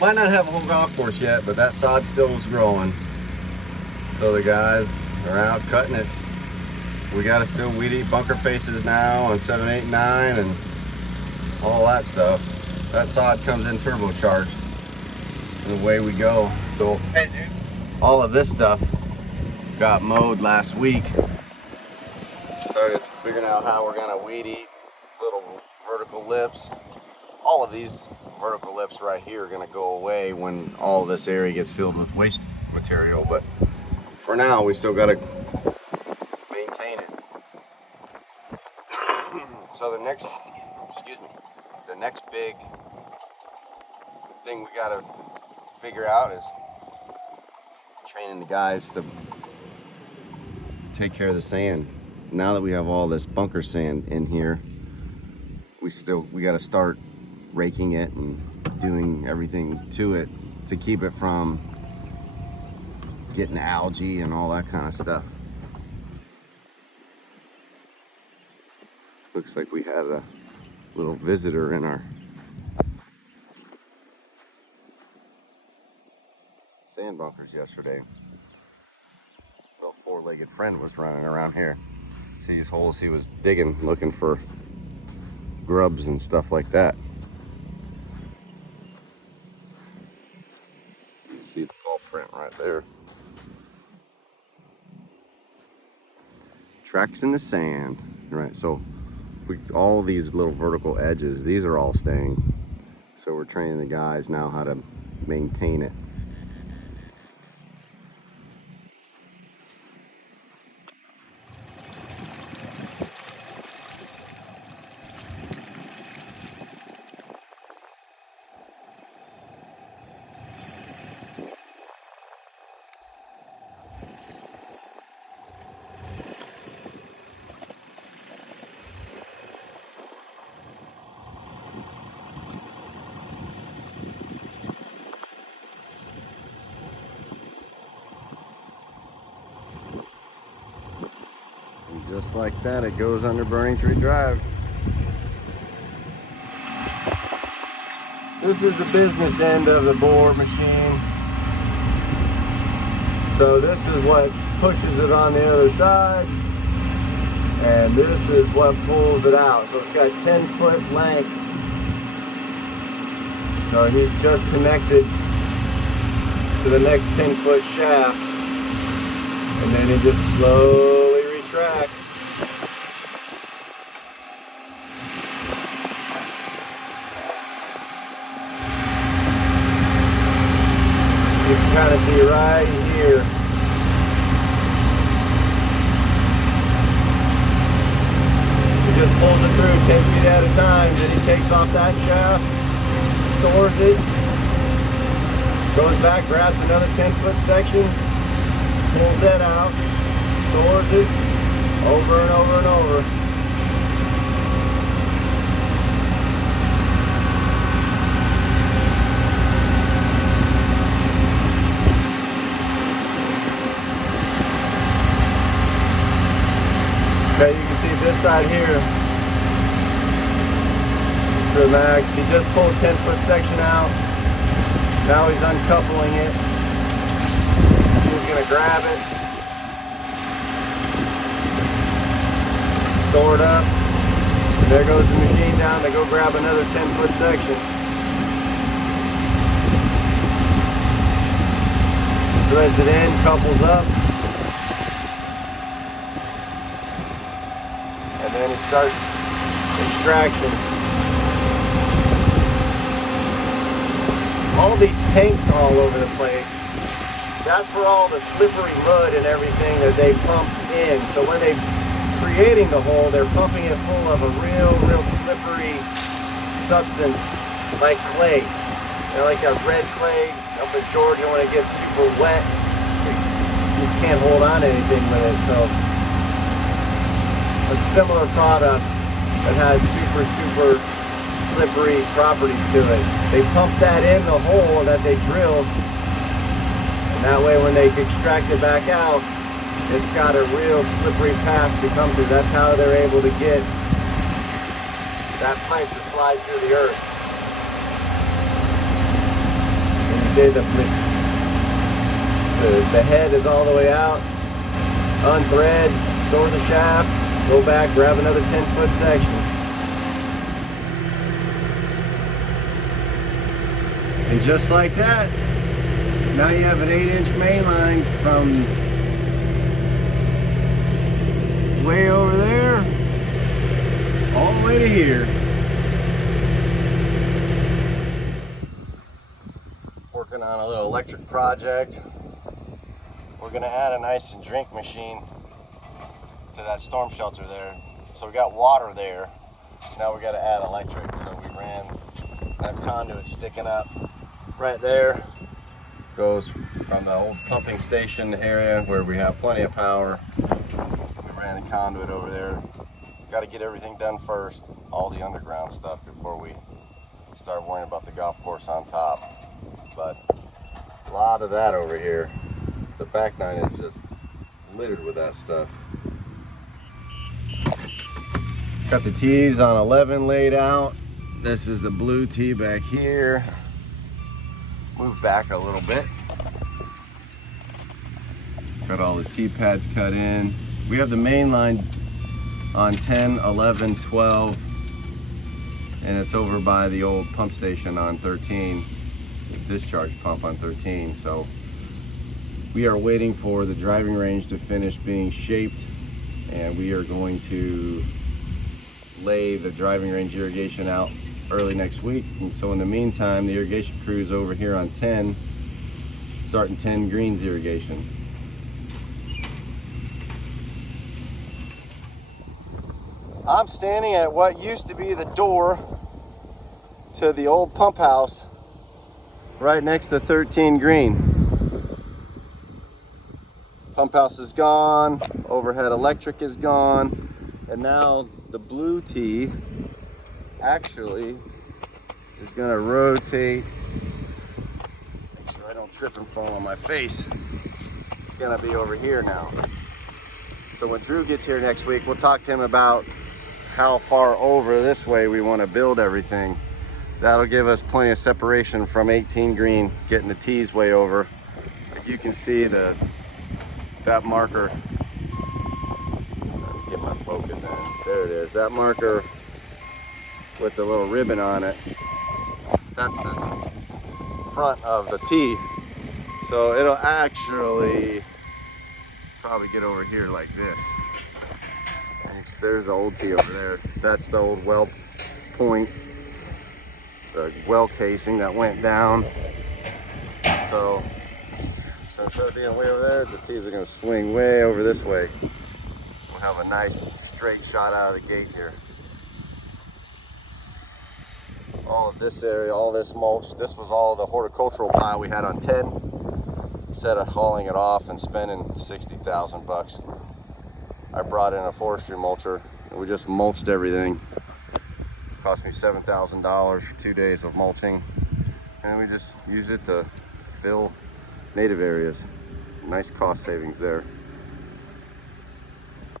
Might not have a whole golf course yet, but that sod still is growing. So the guys are out cutting it. We got to still weed eat bunker faces now on 7, 8, 9 and all that stuff. That sod comes in turbocharged and away we go. So all of this stuff got mowed last week. Started figuring out how we're gonna weed eat little vertical lips. All of these vertical lips right here are gonna go away when all this area gets filled with waste material, but for now we still gotta maintain it. So the next big thing we gotta figure out is training the guys to take care of the sand. Now that we have all this bunker sand in here, we gotta start raking it and doing everything to it to keep it from getting algae and all that kind of stuff. Looks like we had a little visitor in our sand bunkers yesterday. Little four-legged friend was running around here. See these holes he was digging, looking for grubs and stuff like that. You see the paw print right there. Tracks in the sand. Right, so all these little vertical edges, these are all staying. So we're training the guys now how to maintain it. Just like that, it goes under Burning Tree Drive. This is the business end of the bore machine. So this is what pushes it on the other side, and this is what pulls it out. So it's got 10-foot lengths. So he's just connected to the next 10-foot shaft, and then he just slowly retracts. You can kind of see right here. He just pulls it through 10 feet at a time. Then he takes off that shaft, stores it, goes back, grabs another 10-foot section, pulls that out, stores it, over and over and over. Okay, you can see this side here. So Max, he just pulled 10-foot section out. Now he's uncoupling it. He's gonna grab it, store it up. There goes the machine down to go grab another 10-foot section. Threads it in, couples up. And then it starts extraction. All these tanks all over the place, that's for all the slippery mud and everything that they pump in. So when they're creating the hole, they're pumping it full of a real slippery substance like clay. You know, like that red clay up in Georgia when it gets super wet, you just can't hold on to anything with it. So a similar product that has super slippery properties to it. They pump that in the hole that they drilled, and that way when they extract it back out, it's got a real slippery path to come through. That's how they're able to get that pipe to slide through the earth. say the head is all the way out. Unthread, store the shaft, go back, grab another 10-foot section. And just like that, now you have an 8-inch main line from way over there all the way to here. Working on a little electric project. We're gonna add an ice and drink machine to that storm shelter there. So we got water there. Now we gotta add electric. So we ran that conduit sticking up right there. Goes from the old pumping station area where we have plenty of power. We ran the conduit over there. Got to get everything done first, all the underground stuff, before we start worrying about the golf course on top. But a lot of that over here. The back nine is just littered with that stuff. Got the tees on 11 laid out. This is the blue tee back here. Move back a little bit. Got all the tee pads cut in. We have the main line on 10, 11, 12, and it's over by the old pump station on 13, the discharge pump on 13. So we are waiting for the driving range to finish being shaped, and we are going to lay the driving range irrigation out early next week. And so in the meantime, the irrigation crew is over here on 10, starting 10 greens irrigation. I'm standing at what used to be the door to the old pump house right next to 13 green. Pump house is gone, overhead electric is gone, and now the blue tee actually is going to rotate. Make sure I don't trip and fall on my face. It's going to be over here now. So when Drew gets here next week, we'll talk to him about how far over this way we want to build everything. That'll give us plenty of separation from 18 green, getting the tees way over. Like you can see that marker. Let me get my focus in. There it is. That marker with the little ribbon on it, that's the front of the tee. So it'll actually probably get over here like this. There's the old tee over there. That's the old well point, the well casing that went down. So instead of being way over there, the tees are going to swing way over this way. We'll have a nice straight shot out of the gate here. All of this area, all this mulch, this was all the horticultural pile we had on 10. Instead of hauling it off and spending 60,000 bucks, I brought in a forestry mulcher and we just mulched everything. It cost me $7,000 for 2 days of mulching, and we just used it to fill native areas. Nice cost savings there.